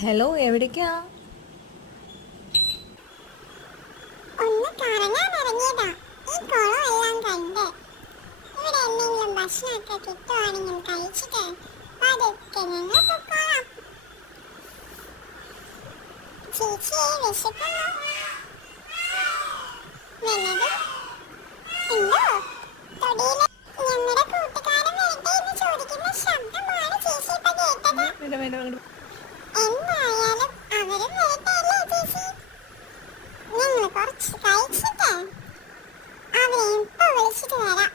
Hello, എവിടേക്കാ? ഒന്ന് കറങ്ങാൻ ഇറങ്ങിയതാ. ഈ കുളം എല്ലാം കണ്ട് ഇവിടെ എന്തെങ്കിലും ഭക്ഷണമൊക്കെ കിട്ടുവാണെങ്കിൽ കഴിച്ചിട്ട് പതുക്കെ ഞങ്ങൾ പൊക്കോളാം. ചേച്ചിയെ വിശക്കുന്നു. വല്ലതും ഉണ്ടോ? തൊടിയില് ഞങ്ങളുടെ കൂട്ടുകാരൻ വരട്ടെ എന്ന് ചോദിക്കുന്ന ശബ്ദമാണ് ചേച്ചി ഇപ്പൊ കേട്ടത്. എന്തായാലും അവരും വരട്ടെ അല്ലേ ചേച്ചി? ഞങ്ങൾ കുറച്ച് കഴിച്ചിട്ട് അവരെ ഇപ്പൊ വിളിച്ചിട്ട് വരാം.